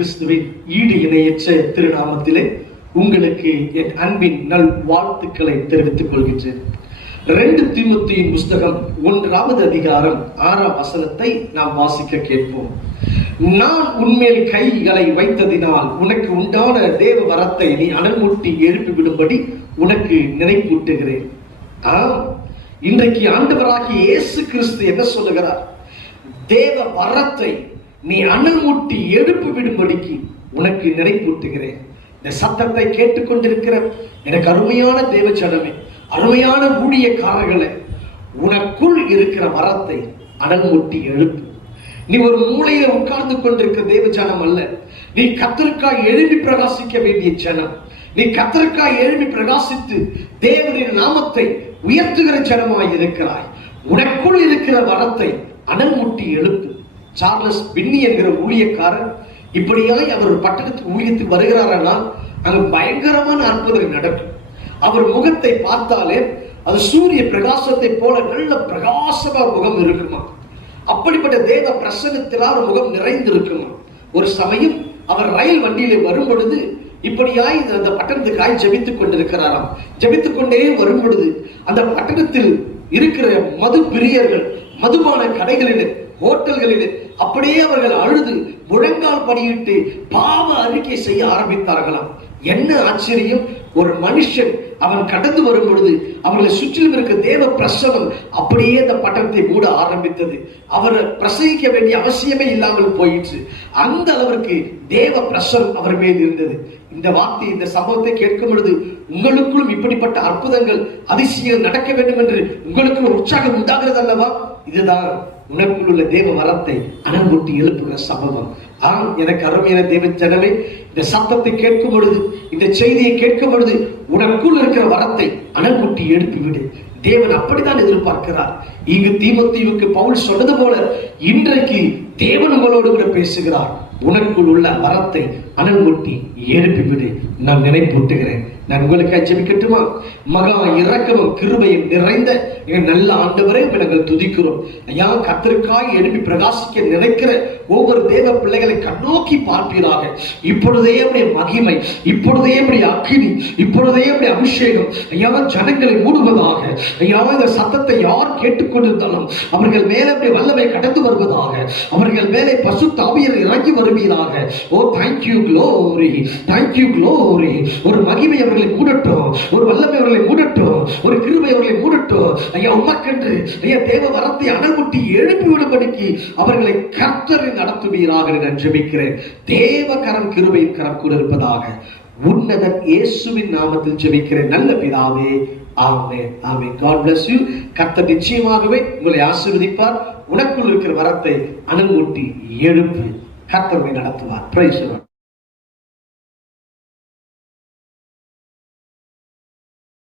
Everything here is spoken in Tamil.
கிறிஸ்துவின் ஈடு இணையற்ற திருநாமத்திலே உங்களுக்கு என் அன்பின் நல் வாழ்த்துக்களை தெரிவித்துக் கொள்கின்றேன். 2 தீமோத்தேயுவின் புஸ்தகம் 1வது அதிகாரம் 6ஆம் வசனத்தை நாம் வாசிக்க கேட்போம். நான் உன்மேல் கைகளை வைத்ததினால் உனக்கு உண்டான தேவ வரத்தை நீ அனல்மூட்டி எழுப்பிவிடும்படி உனக்கு நினைப்பூட்டுகிறேன். இன்றைக்கு ஆண்டவராகிய இயேசு கிறிஸ்து என்ன சொல்லுகிறார்? தேவ வரத்தை நீ அனல்மூட்டி எழுப்பி விடும்படிக்கு உனக்கு நினைப்பூட்டுகிறேன். இந்த சத்தத்தை கேட்டுக்கொண்டிருக்கிற எனக்கு அருமையான தேவ ஜனமே, அருமையான ஊழியக்காரர்களே, உனக்குள் இருக்கிற வரத்தை அனல்மூட்டி எழுப்பு. நீ ஒரு மூலையில உட்கார்ந்து கொண்டிருக்கிற தேவ ஜனம் அல்ல. நீ கர்த்தருக்காய் எழுப்பி பிரகாசிக்க வேண்டிய ஜனம். நீ கர்த்தருக்காய் எழுப்பி பிரகாசித்து தேவனின் நாமத்தை உயர்த்துகிற ஜனமாய் இருக்கிறாய். உனக்குள் இருக்கிற வரத்தை அனல்மூட்டி எழுப்பு. சார்லஸ் பின்னி என்கிற ஊழியக்காரர் இப்படியாய் அவர் பட்டணத்துக்கு ஊழியத்துக்கு வருகிறாரானால் அங்கு பயங்கரமான அற்புதங்கள் நடக்கும். அவர் முகத்தை பார்த்தாலே அது சூரிய பிரகாசத்தை போல நல்ல பிரகாசமா முகம் இருக்குமா. அப்படிப்பட்ட தேவ பிரசன்னத்தினால் முகம் நிறைந்திருக்குமா. ஒரு சமயம் அவர் ரயில் வண்டியிலே வரும் பொழுது இப்படியாய் அந்த பட்டணத்துக்காய் ஜெபித்துக் கொண்டிருக்கிறாராம். ஜெபித்துக் கொண்டே வரும் பொழுது அந்த பட்டணத்தில் இருக்கிற மது பிரியர்கள் மதுபான கடைகளில் ஹோட்டல்களில் அப்படியே அவர்கள் அழுது முழங்கால் படியிட்டு பாவ அறிக்கை செய்ய ஆரம்பித்தார்களாம். என்ன ஆச்சரியம்! ஒரு மனுஷன் அவன் கடந்து வரும் பொழுது அவர்களை சுற்றிலும் இருக்க தேவ பிரசனம் அப்படியே அந்த பட்டணத்தை மூட ஆரம்பித்தது. அவர் பிரசங்கிக்க வேண்டிய அவசியமே இல்லாமல் போயிற்று. அந்த அளவிற்கு தேவ பிரசனம் அவர் மேல் இருந்தது. இந்த வார்த்தை, இந்த சம்பவத்தை கேட்கும் பொழுது உங்களுக்குள்ளும் இப்படிப்பட்ட அற்புதங்கள் அதிசயங்கள் நடக்க வேண்டும் என்று உங்களுக்குள்ள உற்சாகம் உண்டாகிறது அல்லவா? இதுதான் உனக்குள் உள்ள தேவ வரத்தை அனல்மூட்டி எழுப்புகிற சம்பவம். எனக்கு அருமையான தேவ ஜனமே, இந்த சத்தத்தை கேட்கும் பொழுது, இந்த செய்தியை கேட்கும் பொழுது உனக்குள் இருக்கிற வரத்தை அனல்மூட்டி எழுப்பிவிடு. தேவன் அப்படித்தான் எதிர்பார்க்கிறார். இங்கு தீமோத்தேயுவுக்கு பவுல் சொன்னது போல இன்றைக்கு தேவன் உங்களோடு கூட பேசுகிறார். உனக்குள் உள்ள வரத்தை அனல்மூட்டி எழுப்பிவிடு. நான் நினைப்பூட்டுகிறேன். நான் உங்களுக்கு ஜெபிக்கட்டுமா? மகா இரக்கமும் கிருபையும் நிறைந்த நல்ல ஆண்டவரே, நாங்கள் துதிக்கிறோம் ஐயா. கர்த்தருக்காய் எழுப்பி பிரகாசிக்க நினைக்கிற ஒவ்வொரு தேவ பிள்ளைகளை கண்ணோக்கி பார்ப்பீராக. இப்பொழுதே உடைய மகிமை, இப்பொழுதே உடைய அக்கினி, இப்பொழுதே உடைய அபிஷேகம் ஐயா ஜனங்களை மூடுவதாக. ஐயா, இந்த சத்தத்தை யார் கேட்டுக்கொண்டிருந்தாலும் அவர்கள் மேலே வல்லமை கடந்து வருவதாக. அவர்கள் மேலே பசுத்த ஆவியானவர் இறங்கி வருவீராக. ஓ தேங்க்யூ க்ளோரி, தேங்க்யூ க்ளோரி. ஒரு மகிமை அவர்களை மூடட்டும், ஒரு வல்லமை அவர்களை மூடட்டும், ஒரு கிருபை அவர்களை மூடட்டும். ஐயா, உமக்கென்று ஐயா தேவ வரத்தை அனல்மூட்டி எழுப்பி விடும்படிக்கு அவர்களை கர்த்தரை நடத்துவீராக நான் ஜெபிக்கிறேன். தேவ கரம் கிருபையின் கரம் கூட இருப்பதாக உன்னதன் இயேசுவின் நாமத்தில் ஜெபிக்கிறேன் நல்ல பிதாவே. ஆமென், ஆமென். God bless you. கர்த்தர் நிச்சயமாகவே உங்களை ஆசீர்வதிப்பார். உனக்குள் இருக்கிற வரத்தை அனல்மூட்டி எழுப்பு. கர்த்தர் நடத்துவார். Praise the Lord.